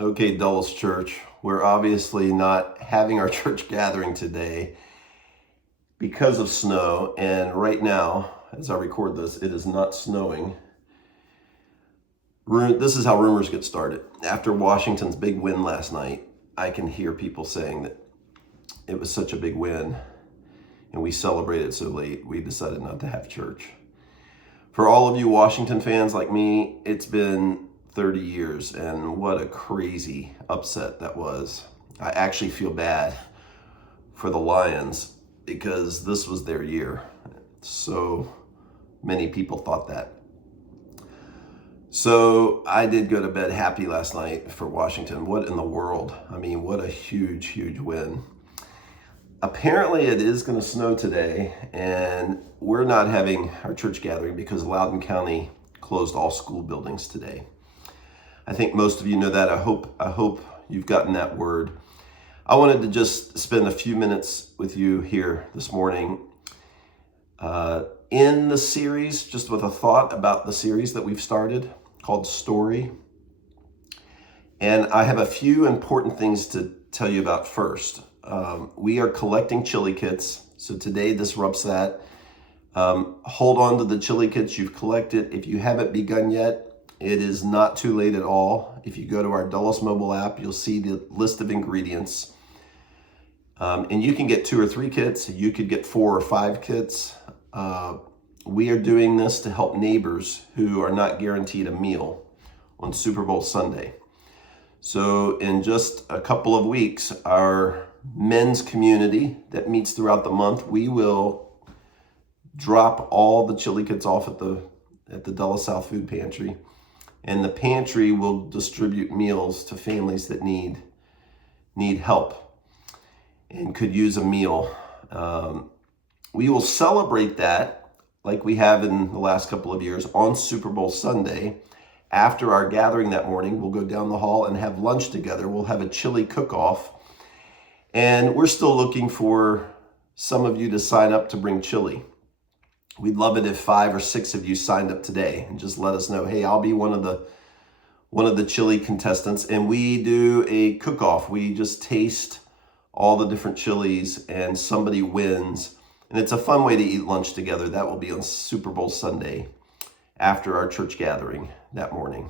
Okay, Dulles Church, we're obviously not having our church gathering today because of snow. And right now, as I record this, it is not snowing. This is how rumors get started. After Washington's big win last night, I can hear people saying that it was such a big win and we celebrated so late, we decided not to have church. For all of you Washington fans like me, it's been 30 years, and what a crazy upset that was. I actually feel bad for the Lions because this was their year. So many people thought that. So I did go to bed happy last night for Washington. What in the world? I mean, what a huge, huge win. Apparently it is going to snow today, and we're not having our church gathering because Loudoun County closed all school buildings today. I think most of you know that. I hope you've gotten that word. I wanted to just spend a few minutes with you here this morning in the series, just with a thought about the series that we've started called Story. And I have a few important things to tell you about first. We are collecting chili kits. So today disrupts that. Hold on to the chili kits you've collected. If you haven't begun yet, it is not too late at all. If you go to our Dulles mobile app, you'll see the list of ingredients. And you can get 2 or 3 kits. You could get 4 or 5 kits. We are doing this to help neighbors who are not guaranteed a meal on Super Bowl Sunday. So in just a couple of weeks, our men's community that meets throughout the month, we will drop all the chili kits off at the Dulles South Food Pantry. And the pantry will distribute meals to families that need help and could use a meal. We will celebrate that like we have in the last couple of years on Super Bowl Sunday. After our gathering that morning, we'll go down the hall and have lunch together. We'll have a chili cook-off. And we're still looking for some of you to sign up to bring chili. We'd love it if 5 or 6 of you signed up today and just let us know, hey, I'll be one of the chili contestants. And we do a cook-off. We just taste all the different chilies and somebody wins. And it's a fun way to eat lunch together. That will be on Super Bowl Sunday after our church gathering that morning.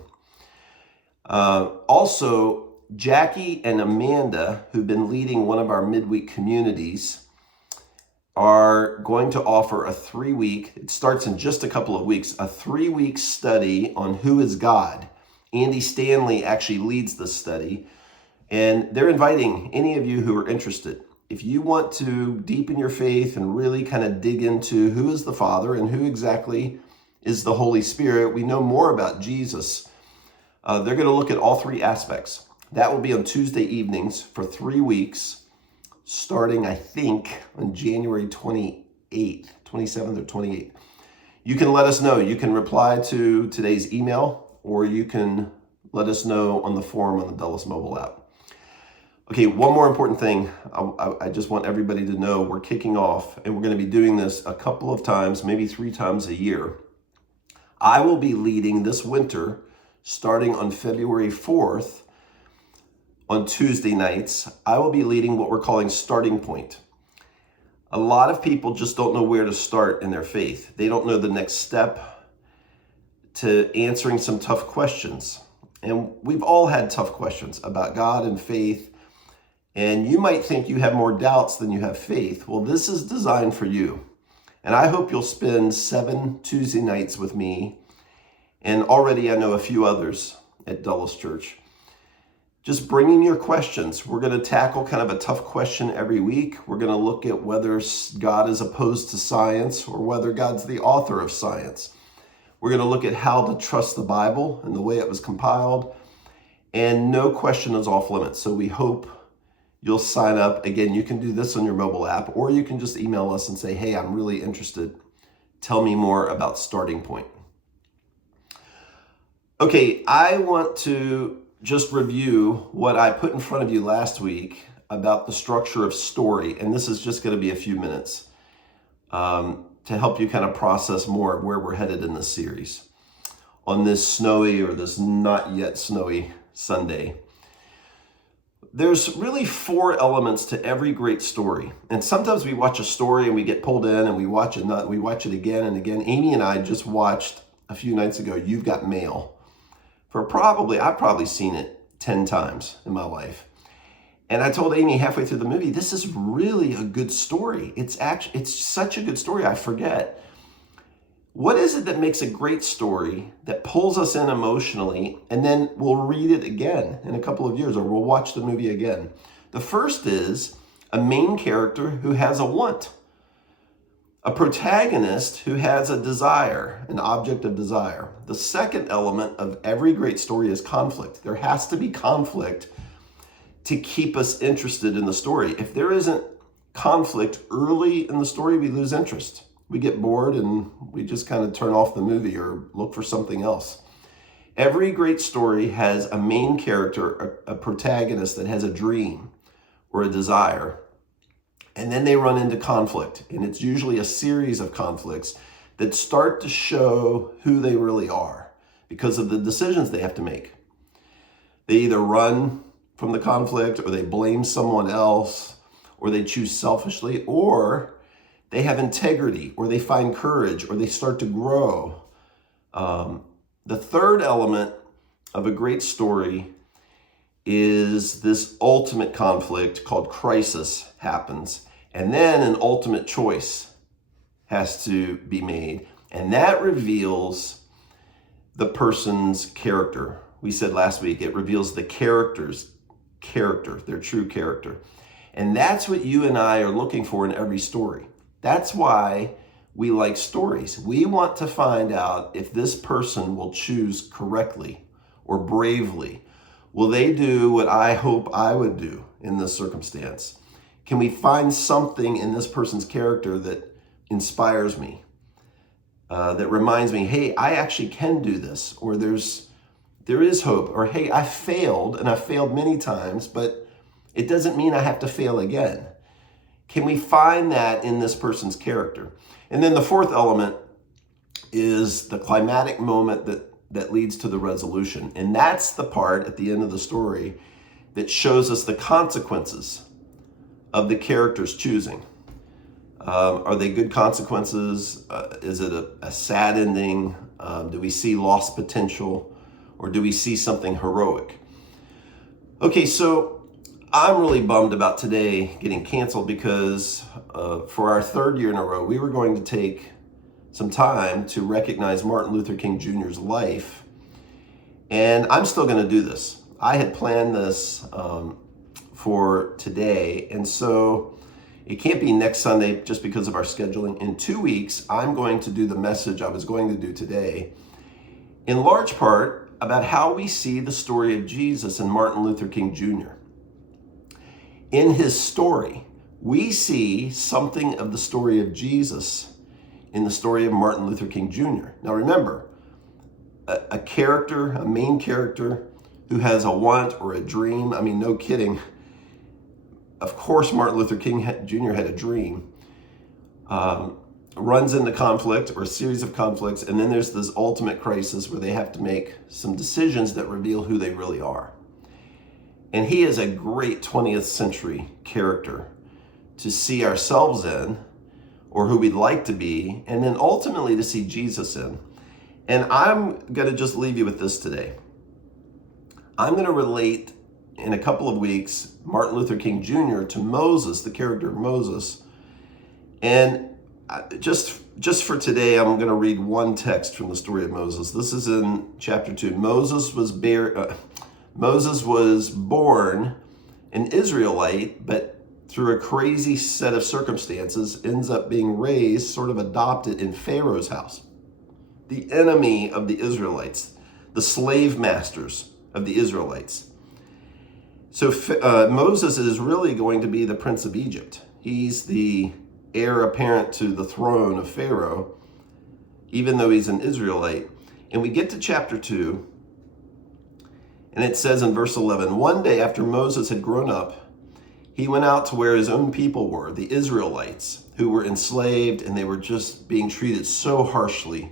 Also, Jackie and Amanda, who've been leading one of our midweek communities, are going to offer a 3-week, it starts in just a couple of weeks, a 3-week study on who is God. Andy Stanley actually leads this study, and they're inviting any of you who are interested. If you want to deepen your faith and really kind of dig into who is the Father and who exactly is the Holy Spirit, we know more about Jesus. They're going to look at all 3 aspects. That will be on Tuesday evenings for 3 weeks, starting, I think, on January 27th or 28th. You can let us know. You can reply to today's email, or you can let us know on the forum on the Dulles mobile app. Okay, one more important thing. I just want everybody to know we're kicking off, and we're going to be doing this a couple of times, maybe 3 times a year. I will be leading this winter, starting on February 4th, on Tuesday nights, I will be leading what we're calling Starting Point. A lot of people just don't know where to start in their faith. They don't know the next step to answering some tough questions. And we've all had tough questions about God and faith. And you might think you have more doubts than you have faith. Well, this is designed for you. And I hope you'll spend 7 Tuesday nights with me. And already I know a few others at Dulles Church. Just bringing your questions. We're going to tackle kind of a tough question every week. We're going to look at whether God is opposed to science or whether God's the author of science. We're going to look at how to trust the Bible and the way it was compiled. And no question is off limits. So we hope you'll sign up. Again, you can do this on your mobile app, or you can just email us and say, hey, I'm really interested. Tell me more about Starting Point. Okay, I want to just review what I put in front of you last week about the structure of story. And this is just going to be a few minutes to help you kind of process more where we're headed in this series on this snowy or this not yet snowy Sunday. there's really four elements to every great story. And sometimes we watch a story and we get pulled in and we watch it again and again. Amy and I just watched a few nights ago, You've Got Mail. I've probably seen it 10 times in my life. And I told Amy halfway through the movie, this is really a good story. It's such a good story, I forget. What is it that makes a great story that pulls us in emotionally, and then we'll read it again in a couple of years, or we'll watch the movie again? The first is a main character who has a want, a protagonist who has a desire, an object of desire. The second element of every great story is conflict. There has to be conflict to keep us interested in the story. If there isn't conflict early in the story, we lose interest. We get bored and we just kind of turn off the movie or look for something else. Every great story has a main character, a protagonist that has a dream or a desire, and then they run into conflict. And it's usually a series of conflicts that start to show who they really are because of the decisions they have to make. They either run from the conflict, or they blame someone else, or they choose selfishly, or they have integrity, or they find courage, or they start to grow. The third element of a great story is this ultimate conflict called crisis happens, and then an ultimate choice has to be made, and that reveals the person's character. We said last week, it reveals the character's character, their true character. And that's what you and I are looking for in every story. That's why we like stories. We want to find out if this person will choose correctly or bravely. Will they do what I hope I would do in this circumstance? Can we find something in this person's character that inspires me, that reminds me, hey, I actually can do this, or there is hope, or hey, I failed, and I've failed many times, but it doesn't mean I have to fail again. Can we find that in this person's character? And then the fourth element is the climatic moment that leads to the resolution. And that's the part at the end of the story that shows us the consequences of the character's choosing. Are they good consequences? Is it a sad ending? Do we see lost potential? Or do we see something heroic? Okay, so I'm really bummed about today getting canceled because for our third year in a row, we were going to take some time to recognize Martin Luther King Jr.'s life. And I'm still going to do this. I had planned this for today. And so it can't be next Sunday just because of our scheduling. In 2 weeks, I'm going to do the message I was going to do today, in large part about how we see the story of Jesus and Martin Luther King Jr. In his story, we see something of the story of Jesus in the story of Martin Luther King Jr. Now remember, a character, a main character who has a want or a dream. I mean, no kidding. Of course, Martin Luther King Jr. had a dream. Runs into conflict or a series of conflicts, and then there's this ultimate crisis where they have to make some decisions that reveal who they really are. And he is a great 20th century character to see ourselves in, or who we'd like to be, and then ultimately to see Jesus in. And I'm going to just leave you with this today. I'm going to relate in a couple of weeks Martin Luther King Jr. to Moses, the character of Moses. And just for today, I'm going to read one text from the story of Moses. This is in chapter 2. Moses was born an Israelite, but through a crazy set of circumstances, ends up being raised, sort of adopted in Pharaoh's house. The enemy of the Israelites, the slave masters of the Israelites. So Moses is really going to be the prince of Egypt. He's the heir apparent to the throne of Pharaoh, even though he's an Israelite. And we get to chapter 2, and it says in verse 11, one day after Moses had grown up, he went out to where his own people were, the Israelites, who were enslaved, and they were just being treated so harshly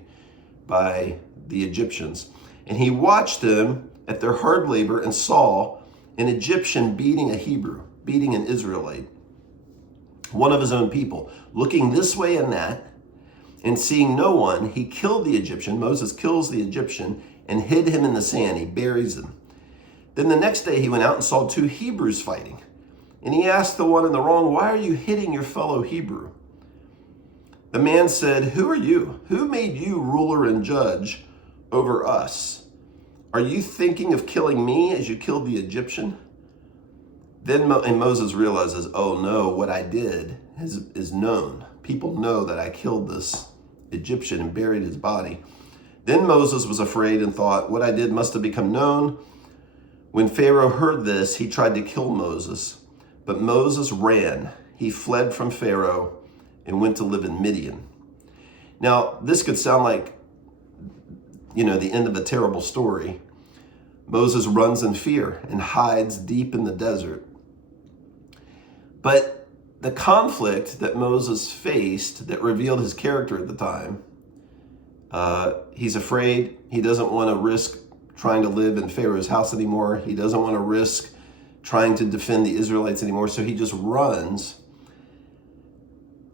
by the Egyptians. And he watched them at their hard labor and saw an Egyptian beating a Hebrew, beating an Israelite, one of his own people. Looking this way and that, and seeing no one, he killed the Egyptian. Moses kills the Egyptian and hid him in the sand. He buries him. Then the next day he went out and saw two Hebrews fighting. And he asked the one in the wrong, "Why are you hitting your fellow Hebrew?" The man said, "Who are you? Who made you ruler and judge over us? Are you thinking of killing me as you killed the Egyptian?" Then Moses realizes, oh no, what I did is known. People know that I killed this Egyptian and buried his body. Then Moses was afraid and thought, what I did must have become known. When Pharaoh heard this, he tried to kill Moses. But Moses ran. He fled from Pharaoh and went to live in Midian. Now, this could sound like, the end of a terrible story. Moses runs in fear and hides deep in the desert. But the conflict that Moses faced that revealed his character at the time, he's afraid. He doesn't want to risk trying to live in Pharaoh's house anymore. He doesn't want to risk trying to defend the Israelites anymore, so he just runs.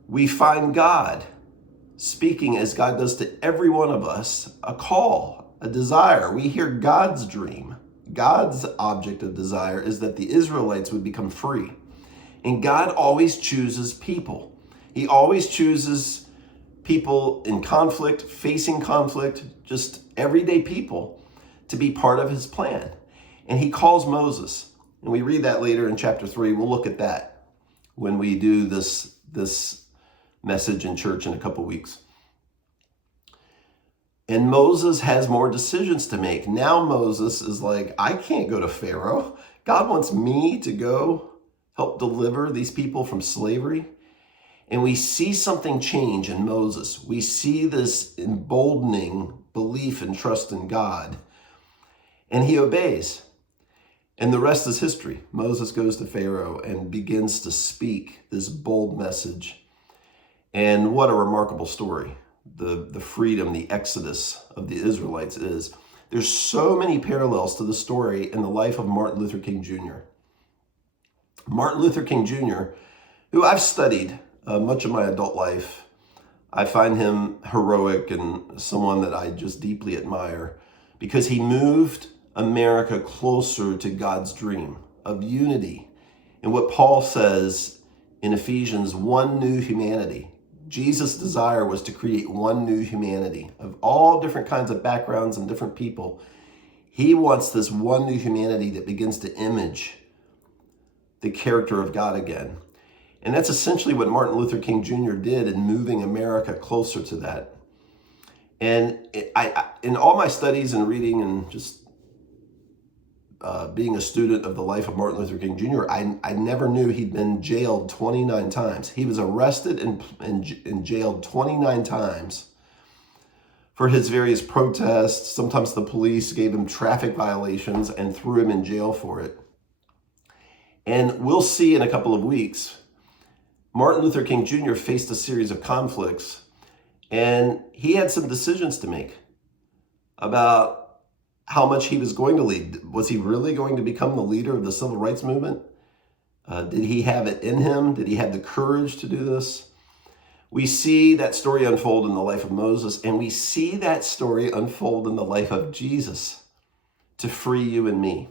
We find God speaking, as God does to every one of us, a call, a desire. We hear God's dream. God's object of desire is that the Israelites would become free. And God always chooses people. He always chooses people in conflict, facing conflict, just everyday people to be part of his plan. And he calls Moses. And we read that later in chapter 3. We'll look at that when we do this message in church in a couple weeks. And Moses has more decisions to make. Now Moses is like, I can't go to Pharaoh. God wants me to go help deliver these people from slavery. And we see something change in Moses. We see this emboldening belief and trust in God. And he obeys. And the rest is history. Moses goes to Pharaoh and begins to speak this bold message. And what a remarkable story. The freedom, the exodus of the Israelites is. There's so many parallels to the story in the life of Martin Luther King Jr. Martin Luther King Jr., who I've studied much of my adult life. I find him heroic and someone that I just deeply admire because he moved America closer to God's dream of unity. And what Paul says in Ephesians, one new humanity. Jesus' desire was to create one new humanity of all different kinds of backgrounds and different people. He wants this one new humanity that begins to image the character of God again. And that's essentially what Martin Luther King Jr. did in moving America closer to that. And in all my studies and reading and just being a student of the life of Martin Luther King Jr., I never knew he'd been jailed 29 times. He was arrested and jailed 29 times for his various protests. Sometimes the police gave him traffic violations and threw him in jail for it. And we'll see in a couple of weeks, Martin Luther King Jr. faced a series of conflicts, and he had some decisions to make about how much he was going to lead. Was he really going to become the leader of the civil rights movement? Did he have it in him? Did he have the courage to do this? We see that story unfold in the life of Moses, and we see that story unfold in the life of Jesus to free you and me.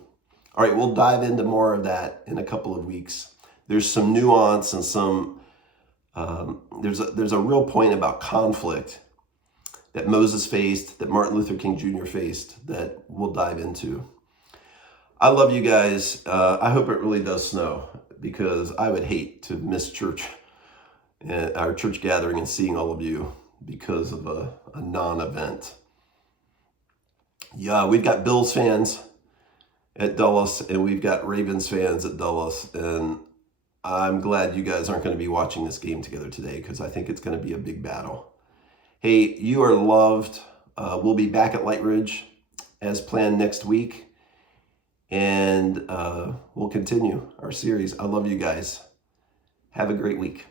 All right, we'll dive into more of that in a couple of weeks. There's some nuance and some, there's a real point about conflict that Moses faced, that Martin Luther King Jr. faced, that we'll dive into. I love you guys. I hope it really does snow because I would hate to miss church, our church gathering and seeing all of you because of a non-event. Yeah, we've got Bills fans at Dulles and we've got Ravens fans at Dulles, and I'm glad you guys aren't going to be watching this game together today because I think it's going to be a big battle. Hey, you are loved. We'll be back at Light Ridge as planned next week, and we'll continue our series. I love you guys. Have a great week.